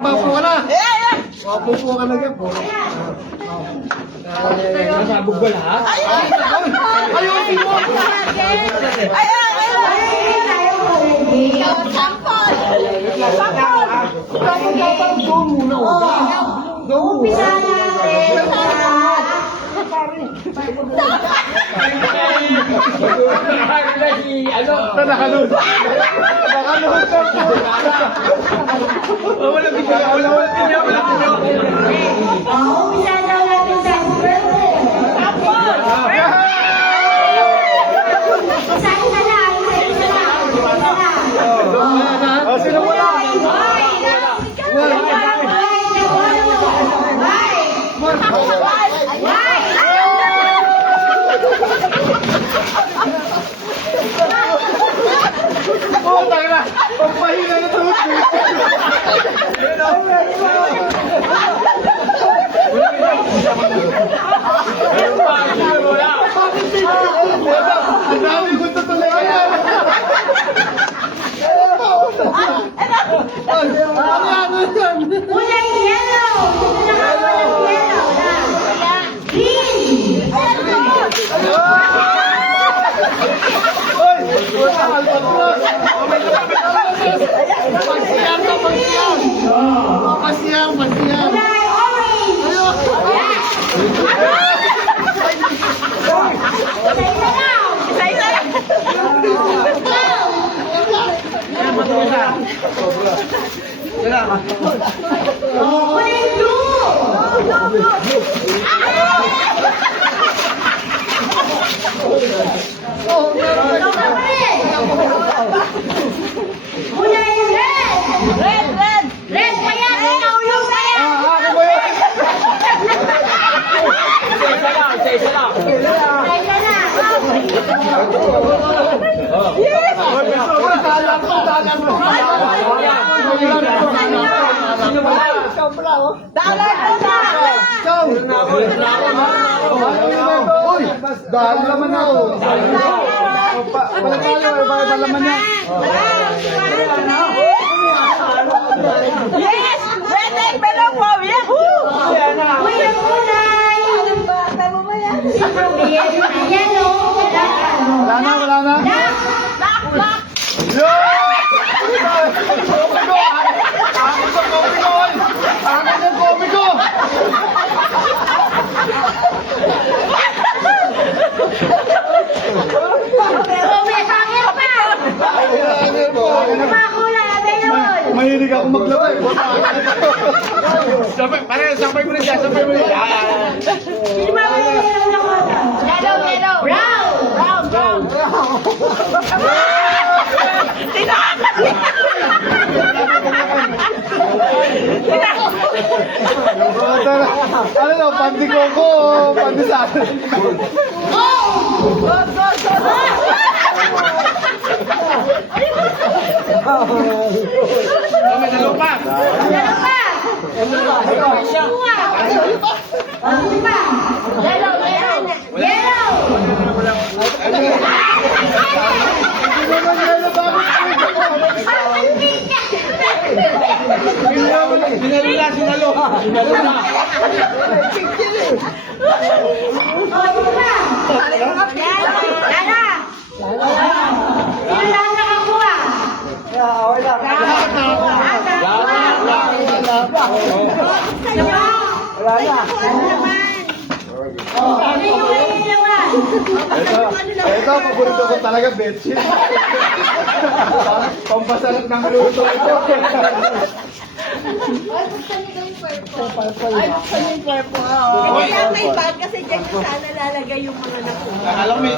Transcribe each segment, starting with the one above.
Papo ka na! Papo po ka na yan po. Nasabog ba lahat? Ayun mo! Sampol! Dapat doon muna. Umpisa natin Nakalun. Nakalun ka po. Wala bigla. Umpisa daw natin sa sampol! Isahin na lang, isahin na lang. Sino wala? Oh, tayo na. Pagpahina na ito. Ang dami ko tutuloy kaya. Ano yan? Kulay yellow! Yellow na. Green! Oy! Puta, albatros! Pasiyan ka, pasiyan! Pasiyan, pasiyan! Kulay orange! Isahin na lang! Kulay blue! Kulay red! Red pa yan! Inaulong pa yan! Ako ba yan? Isa-isa lang. Kulay ka na! Talang ko, talang ko! Ikaw! Uy! Dahil naman ako! Palaman niya! Yes! Red below po! Yahoo! Uy, ang kulay! Anong bata mo ba yan? Yellow! Wala na, wala na! Black! Yo! Kopi ko! Akin sa kopi ko! Akin sa kopi ko! Pero may hangin pa! Mga kulay available! Mahilig ako maglabay. Sabay mo rin siya, sabay mo rin. Sino ba may yellow na ko? Yellow! Brown! Ano na, pandi koko, pandi sa akin. Kami dalawa pa. Ano pa? Ano pa? Yellow! Hindi naman yan na bakit. Sinalo na, sinalo. Sinalo na. Sino lang nakakuha? Lahat na. Ito, paborito ko talaga, bedsheet. Pampasalat ng luto ito. Hindi lang may bag kasi dyan ko sana lalagay yung mga nakuha. Alam mo,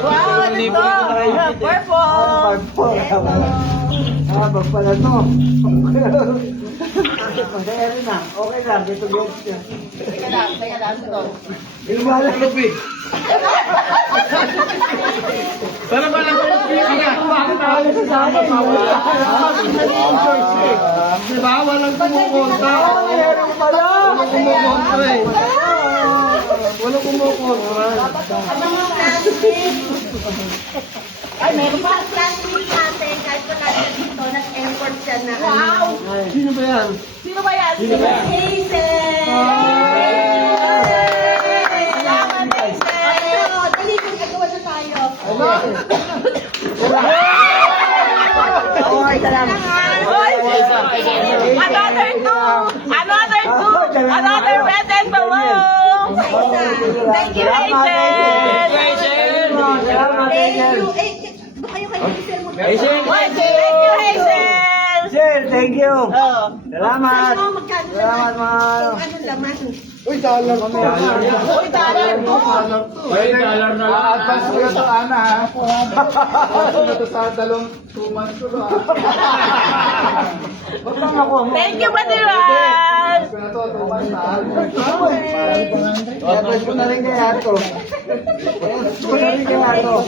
Bag pala to. Masaya rin na. Okay lang, dito yung siya. Ilumala lupi. Para ba lang kayo pili ka? Bakit tayo sa sama? Di ba? Walang kumukontra. Meron pala. Walang kumukontra eh. Walang kumukontra. Ang mga plastic. Ay, meron pa. Isang classmate natin, kahit wala siya dito, nag-effort siya na. Wow! Sino ba yan? Sino ba yan? Sino ba yan? Hazel! Salamat, Hazel! Ito, dali kung nagawa na tayo. Okay, salamat. Hoy! Another two! Another red and balloon! Thank you, Hazel! Salamat, Thank Hazel. you. Eh, doon kayo kay Hazel mo. Hazel, Thank you, Hazel! Hazel, thank you. Oh. Salamat. Ano, magkano Salamat, mahal. Yung ano laman? Uy, dollar to. Uy, dollar mo! Ay, dollar na lang. Advance ko na to, Ana, ha? Advance ko na to sa 2 months ko, ha? Ba't lang ako? Thank you, Badiran! Advance ko na to, 2 months, ha? Advance ko na rin kay Ato. Advance ko na rin kay Ato.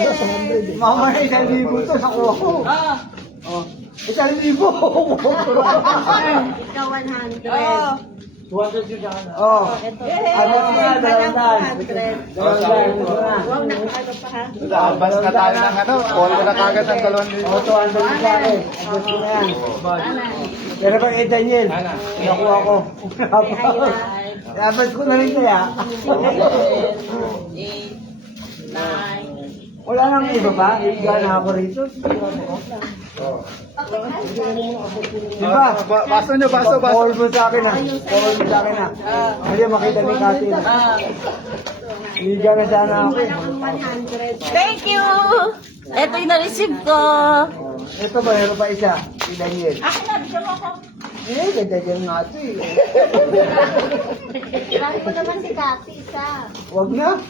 Mama na 1,000 to sa kuha ko. Oh. 1,000. Ikaw 100. Oh. Ano nga, 200. 200. Wow, nakaano pa ha? Advance na tayo ng ano, call ko na kagad ng 2,000. Oh, 200 sa akin. Advance ko na yan. Pero pag kay Daniel, nakuha ko. Advance ko na rin kaya. 9. Wala nang iba pa? Gana ako rito. Diba? Baso nyo, baso. Call mo sa akin ah. Call mo sa akin ah. Hindi makita ni Kati na. Higa na sana ako. Thank you! Ito yung na-receive ko. Ito ba, meron pa isa? Si Daniel. Ako na, bigyan mo ako. Ganda dyan nga ito eh. Dahil mo naman si Kati, isa. Huwag na.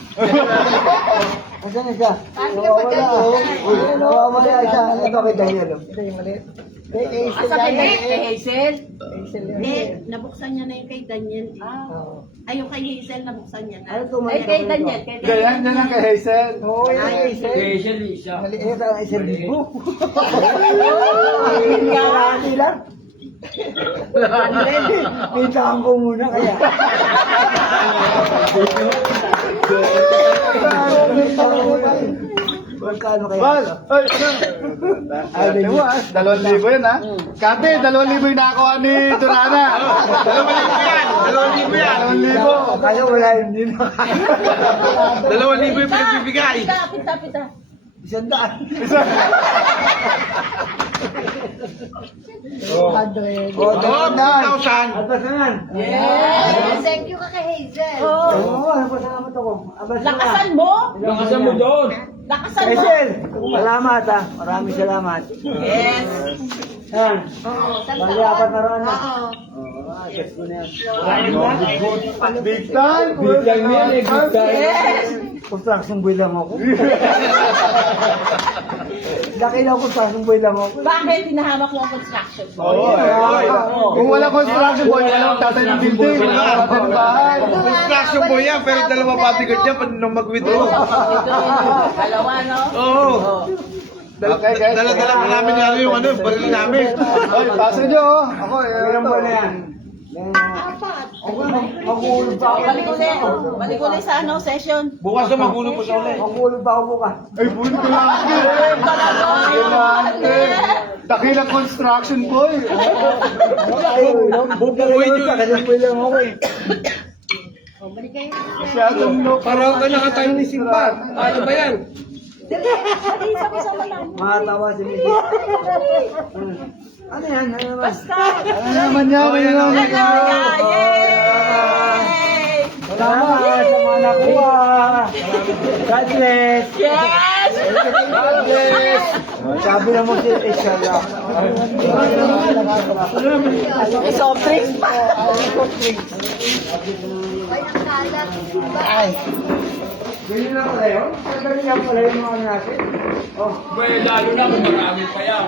Asan na siya? Paano ka Nawawala pagkakas? oh. Uy, nawawala siya. Ito kay Daniel. Ito yung maliit. Kay Hazel Asa kay yan. Hazel? Hazel yan. Hindi, nabuksan niya na yung kay Daniel. Oo. Ay, yung kay Hazel, nabuksan niya na. Ano tumayo Ay, kay ko Daniel, rito? kay Ganyan, Daniel. yan lang kay Hazel. Oo, yung kay Hazel. Hazel, isa. Maliit ang 1,000. Kalahati lang. 100. Pintahan ko muna kaya. Magkano kaya? Bal! Ay, ano? Ay, mo, ha? 2,000 yan, ha? Kate, 2,000 yung nakakuha ni Durana. 2,000 yan. 2,000. Kaya wala yun din. 2,000 yung pinagbibigay. Pita. 100. Oh, 2,000. Atas na yan. Yes! Thank you ka kay Hazel. Oo, napasalamat ako. Abas na. Lakasan mo? Lakasan mo doon. Lakasan mo? Hazel, salamat ha. Maraming salamat. Yes. Yan. Oo. Bali, apat na roon na. Oo. Guess ko na yan. Big time. Big time yan eh, big time. Yes. Construction boy lang ako. Laki lang construction boy lang ako. Bakit hinahamak mo ang construction? Oo, kung wala construction boy, wala tatay ng building. Wala tatay ng bahay. Construction boy yan, pero dalawa bodyguard yan pag nung mag-withdraw. Dalawa, no? Oo. Okay, guys. Dala-dala pa namin yung ano, baril namin. Ay, paso nyo, oh. Ako, Ilang ito. buwan na yan? Apat. Mag-uulog pa ako. Balik ulit sa ano, session. Bukas na magulo po siya ulit. Mag-uulog pa ako bukas. Ay, bulit ko lang. Dakilang construction boy. Ay, bubuhay nyo. Kasi boy lang ako eh. Balik kayo. Masyadong no. Parang ka nakatayo ni Simba. Ano ba yan? Isa-isa lang. Matawa si Missy. Ano yan? Ano naman? Ano naman yan? Ano naman yan? Yay! Salamat sa mga nakuha. God bless. Yes! God bless. Sabi na mo si Ishala. May soft drinks pa. Ay. Ganyan lang pala yun? Ganyan lang pala yung mga natin? Oh. Well, lalo na kung marami pa yan.